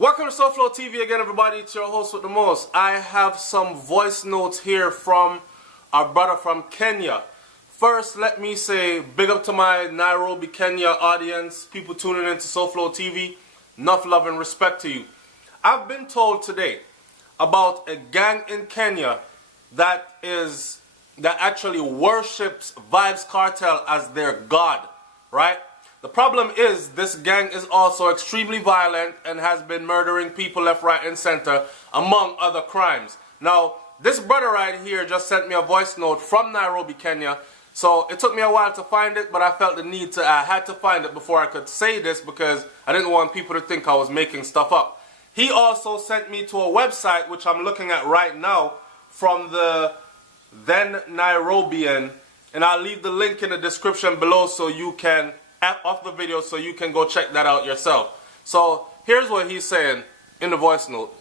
Welcome to SoFlo TV again, everybody. It's your host with the most. I have some voice notes here from our brother from Kenya. First, let me say big up to my Nairobi, Kenya audience, people tuning into SoFlo TV. Enough love and respect to you. I've been told today about a gang in Kenya that actually worships Vybz Kartel as their god, right? The problem is this gang is also extremely violent and has been murdering people left, right, and center, among other crimes. Now, this brother right here just sent me a voice note from Nairobi, Kenya. So it took me a while to find it, but I felt the need to, I had to find it before I could say this because I didn't want people to think I was making stuff up. He also sent me to a website, which I'm looking at right now, from the then Nairobian, and I'll leave the link in the description below so you can off the video so you can go check that out yourself. So here's what he's saying in the voice note.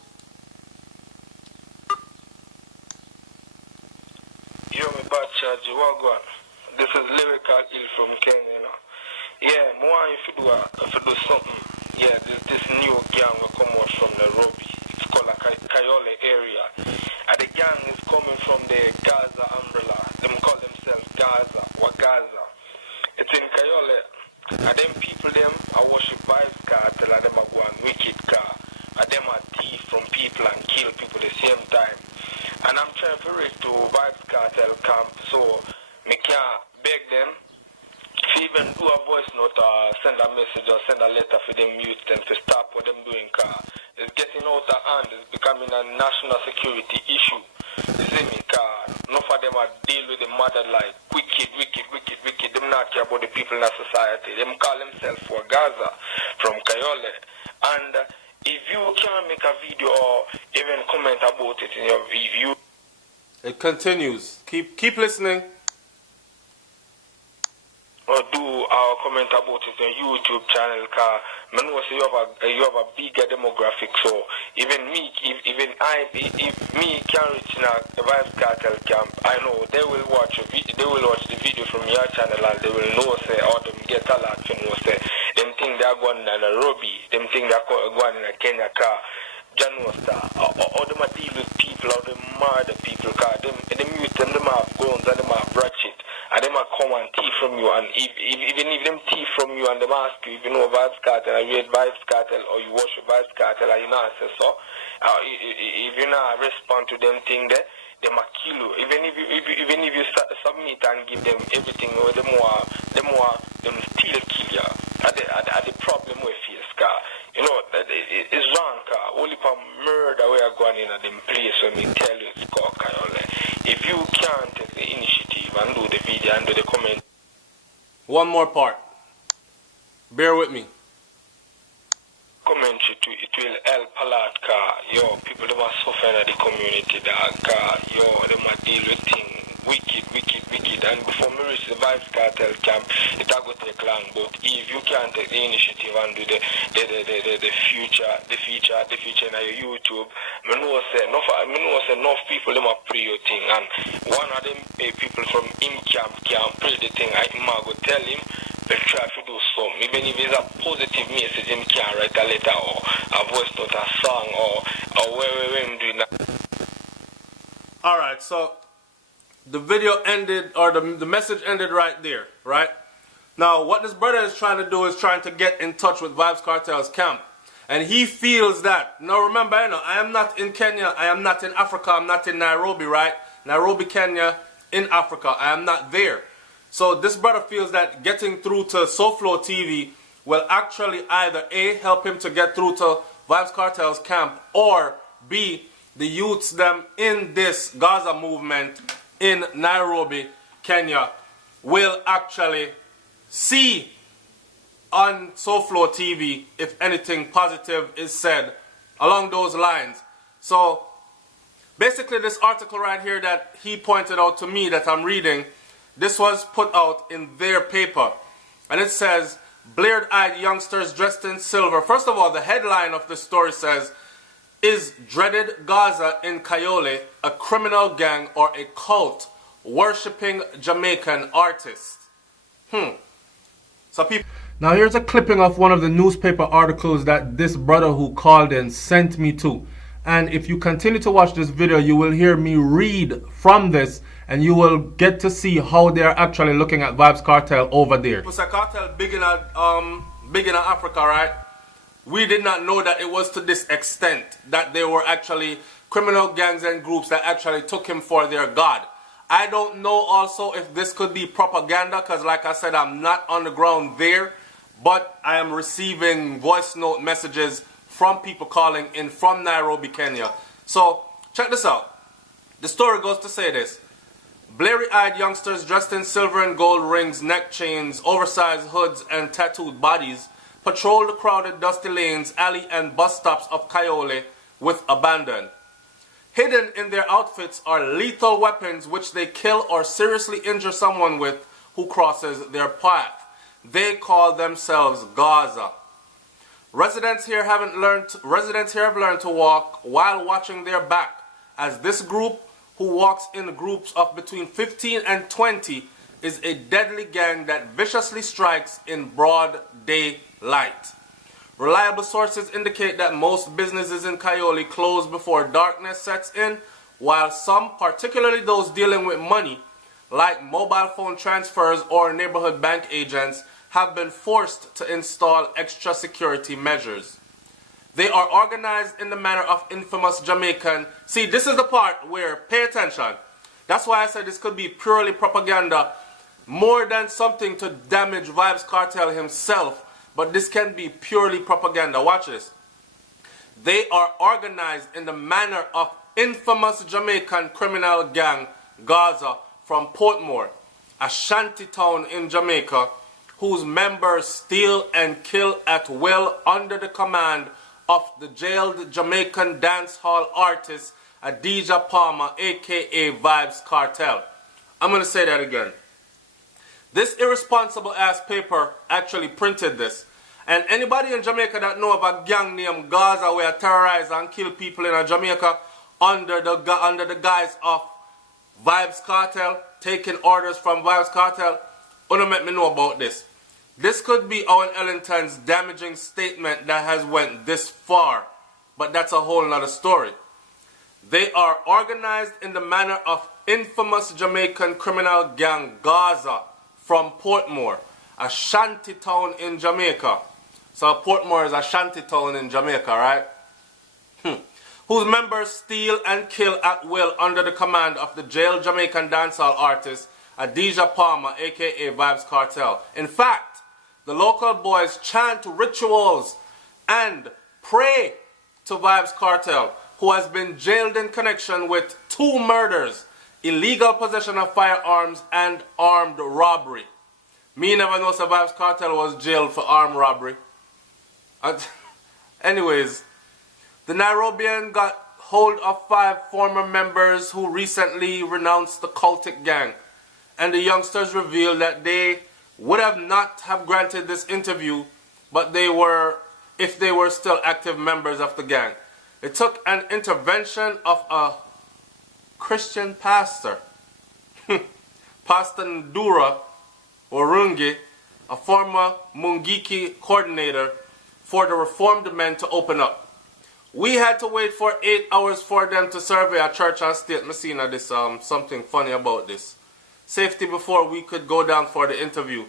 Yo, me bad charge, wagwan. This is Lyrical Ill from Kenya, you know. Yeah, more if you do something. Yeah, this new gang will come out from Nairobi. It's called a 𝐤𝐴𝐫𝐬𝐡𝐢𝐻 area. And the gang is coming from the Gaza umbrella. They call themselves Gaza or Gaza. It's in 𝐤𝐴𝐫𝐬𝐡𝐢𝐻. And them people them I worship Vybz Kartel and them are going wicked car. And them are thief from people and kill people at the same time. And I'm trying to reach to Vybz Kartel camp, so me can't beg them to even do a voice note or send a message or send a letter for them youth them to stop what them doing car. It's getting out of hand, it's becoming a national security issue. You see me car, enough of them are deal with the mother like wicked. Them not care about the people in our society. Them call themselves for Gaza from 𝐤𝐴𝐫𝐬𝐡𝐢𝐻. And if you can make a video or even comment about it in your review. It continues. Keep listening. Or do our comment about it on YouTube channel, cause I know you have a bigger demographic. So even me, if me can reach in a Vybz Kartel camp, I know they will watch the video from your channel and they will know say or them get a lot to know say them think they are going in Nairobi, them think they are going in a Kenya car. Or them are deal with people, or them murder people, cause them youth them have guns and them have ratchet, and them are come and thief from you, and even if them thief from you and them ask you if you know Vybz Kartel, or you read Vybz Kartel, or you worship Vybz Kartel, and you not say so, if you not respond to them thing there, they might kill you. Even if you submit and give them everything, or them still kill you. At the problem we face, car. You know, it's wrong, car. Only for murder we are going in at them place when we tell you it's called 𝐤𝐴𝐫𝐬𝐡𝐢𝐻. If you can't take the initiative and do the video and do the comment. One more part. Bear with me. Commentary to it will help a lot, car. Yo, people them are suffering at the community, that car. Yo, them are deal with things wicked. And before me reach the Vybz Kartel camp, it will go take long. But if you can't take the initiative and do the feature in your YouTube, I know say enough people them are pray your thing. And one of them people from him camp can pray the thing. I go tell him. They'll try to do something. Even if it's a positive message, him can write a letter or a voice note, a song or where him doing that. Alright, so the video ended, or the message ended right there, right? Now, what this brother is trying to do is trying to get in touch with Vybz Kartel's camp. And he feels that, now remember, I am not in Kenya, I am not in Africa, I'm not in Nairobi, right? Nairobi, Kenya, in Africa, I am not there. So this brother feels that getting through to SoFlo TV will actually either A, help him to get through to Vybz Kartel's camp, or B, the youths them in this Gaza movement in Nairobi, Kenya, will actually see on SoFlo TV if anything positive is said along those lines. So basically this article right here that he pointed out to me that I'm reading, this was put out in their paper, and it says, bleared-eyed youngsters dressed in silver. First of all, the headline of the story says, is dreaded Gaza in 𝐤𝐴𝐫𝐬𝐡𝐢𝐻 a criminal gang or a cult worshipping Jamaican artist? So people... Now here's a clipping of one of the newspaper articles that this brother who called in sent me to. And if you continue to watch this video, you will hear me read from this and you will get to see how they're actually looking at Vybz Kartel over there. It's a cartel big in Africa, right? We did not know that it was to this extent that they were actually criminal gangs and groups that actually took him for their god. I don't know also if this could be propaganda because like I said, I'm not on the ground there. But I am receiving voice note messages from people calling in from Nairobi, Kenya. So, check this out. The story goes to say this. Bleary-eyed youngsters dressed in silver and gold rings, neck chains, oversized hoods, and tattooed bodies patrol the crowded, dusty lanes, alley, and bus stops of Kayole with abandon. Hidden in their outfits are lethal weapons which they kill or seriously injure someone with who crosses their path. They call themselves Gaza. Residents here have learned to walk while watching their back, as this group, who walks in groups of between 15 and 20, is a deadly gang that viciously strikes in broad daylight. Reliable sources indicate that most businesses in Kayole close before darkness sets in, while some, particularly those dealing with money, like mobile phone transfers or neighborhood bank agents, have been forced to install extra security measures. They are organized in the manner of infamous Jamaican. See, this is the part where, pay attention. That's why I said this could be purely propaganda, more than something to damage Vybz Kartel himself, but this can be purely propaganda. Watch this. They are organized in the manner of infamous Jamaican criminal gang Gaza from Portmore, a shanty town in Jamaica, whose members steal and kill at will under the command of the jailed Jamaican dancehall artist Adidja Palmer, aka Vybz Kartel. I'm going to say that again. This irresponsible ass paper actually printed this. And anybody in Jamaica that know of a gang named Gaza where terrorize and kill people in Jamaica under the guise of Vybz Kartel, taking orders from Vybz Kartel, don't let me know about this. This could be Owen Ellington's damaging statement that has went this far, but that's a whole nother story. They are organized in the manner of infamous Jamaican criminal gang Gaza from Portmore, a shanty town in Jamaica. So Portmore is a shanty town in Jamaica, right? Whose members steal and kill at will under the command of the jailed Jamaican dancehall artist Adidja Palmer, aka Vybz Kartel. In fact, the local boys chant rituals and pray to Vybz Kartel, who has been jailed in connection with 2 murders, illegal possession of firearms, and armed robbery. Me never know if Vybz Kartel was jailed for armed robbery. Anyways, the Nairobian got hold of 5 former members who recently renounced the cultic gang, and the youngsters revealed that they would have not have granted this interview, but if they were still active members of the gang. It took an intervention of a Christian pastor, Pastor Ndura Warungi, a former Mungiki coordinator, for the reformed men to open up. We had to wait for 8 hours for them to survey a church and state. I seen this something funny about this. Safety before we could go down for the interview.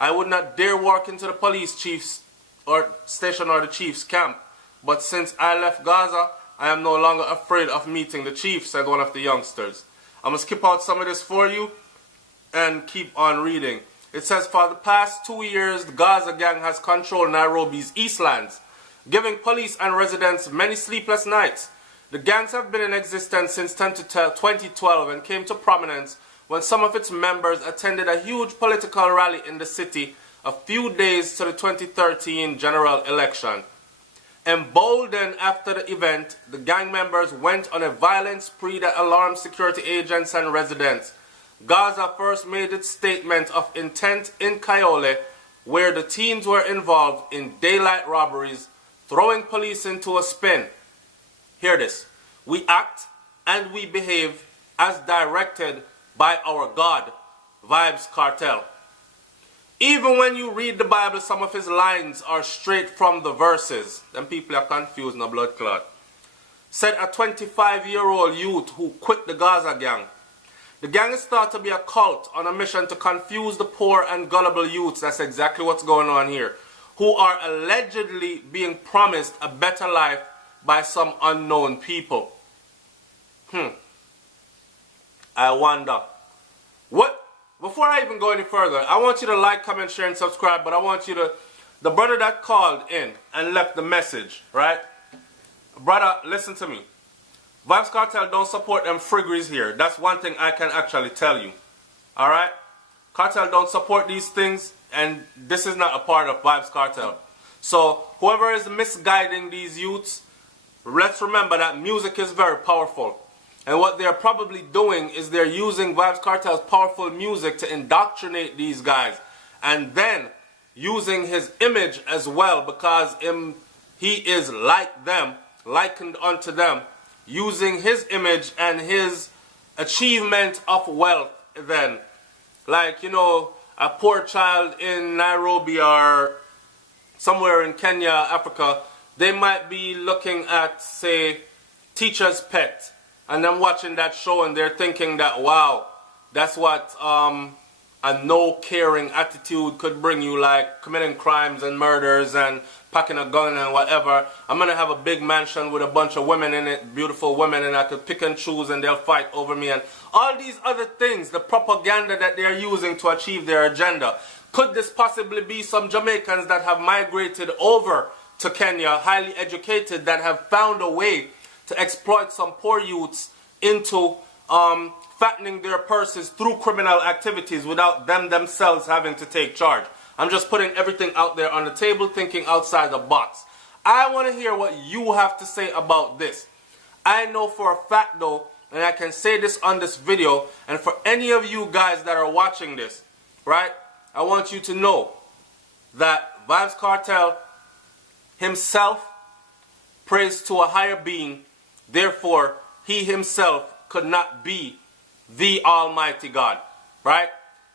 I would not dare walk into the police chief's station or the chief's camp, but since I left Gaza, I am no longer afraid of meeting the chief, said one of the youngsters. I'm going to skip out some of this for you and keep on reading. It says, for the past 2 years, the Gaza gang has controlled Nairobi's Eastlands, giving police and residents many sleepless nights. The gangs have been in existence since 2012 and came to prominence when some of its members attended a huge political rally in the city a few days to the 2013 general election. Emboldened after the event, the gang members went on a violent spree that alarmed security agents and residents. Gaza first made its statement of intent in Kayole, where the teens were involved in daylight robberies, throwing police into a spin. Hear this. We act and we behave as directed by our God, Vybz Kartel. Even when you read the Bible, some of his lines are straight from the verses. Them people are confused, no blood clot. Said a 25-year-old youth who quit the Gaza gang. The gang is thought to be a cult on a mission to confuse the poor and gullible youths. That's exactly what's going on here. Who are allegedly being promised a better life by some unknown people. I wonder. What? Before I even go any further, I want you to like, comment, share, and subscribe. But I want you to, the brother that called in and left the message, right? Brother, listen to me. Vybz Kartel don't support them friggeries here. That's one thing I can actually tell you. Alright? Kartel don't support these things, and this is not a part of Vybz Kartel. So, whoever is misguiding these youths, let's remember that music is very powerful. And what they're probably doing is they're using Vybz Kartel's powerful music to indoctrinate these guys. And then using his image as well, because he is like them, likened unto them, using his image and his achievement of wealth then. Like, you know, a poor child in Nairobi or somewhere in Kenya, Africa, they might be looking at, say, Teacher's Pet, and then watching that show and they're thinking that, wow, that's what a no-caring attitude could bring you, like committing crimes and murders and packing a gun and whatever. I'm going to have a big mansion with a bunch of women in it, beautiful women, and I could pick and choose and they'll fight over me. And all these other things, the propaganda that they're using to achieve their agenda. Could this possibly be some Jamaicans that have migrated over to Kenya, highly educated, that have found a way to exploit some poor youths into fattening their purses through criminal activities without them themselves having to take charge? I'm just putting everything out there on the table, thinking outside the box. I want to hear what you have to say about this. I know for a fact though, and I can say this on this video, and for any of you guys that are watching this, right? I want you to know that Vybz Kartel himself prays to a higher being. Therefore, he himself could not be the Almighty God, right?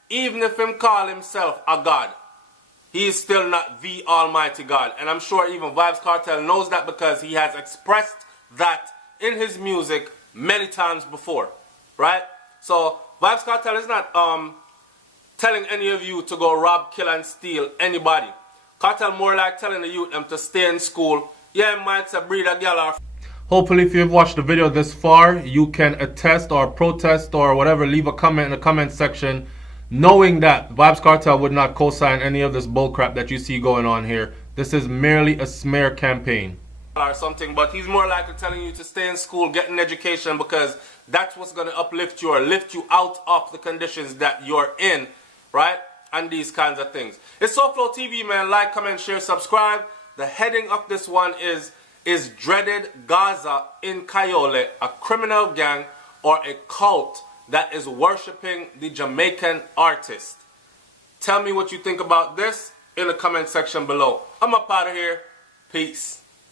Even if him call himself a God, he is still not the Almighty God. And I'm sure even Vybz Kartel knows that because he has expressed that in his music many times before, right? So Vybz Kartel is not telling any of you to go rob, kill, and steal anybody. Kartel more like telling the youth them to stay in school. Yeah, he might breed a girl or... Hopefully if you've watched the video this far, you can attest or protest or whatever, leave a comment in the comment section, knowing that Vybz Kartel would not co-sign any of this bullcrap that you see going on here. This is merely a smear campaign. Or something, but he's more likely telling you to stay in school, get an education, because that's what's going to uplift you or lift you out of the conditions that you're in, right? And these kinds of things. It's SoFlo TV, man. Like, comment, share, subscribe. The heading of this one is dreaded Gaza in 𝐤𝐴, a criminal gang or a cult that is worshipping the Jamaican artist. Tell me what you think about this in the comment section below. I'm up out of here. Peace.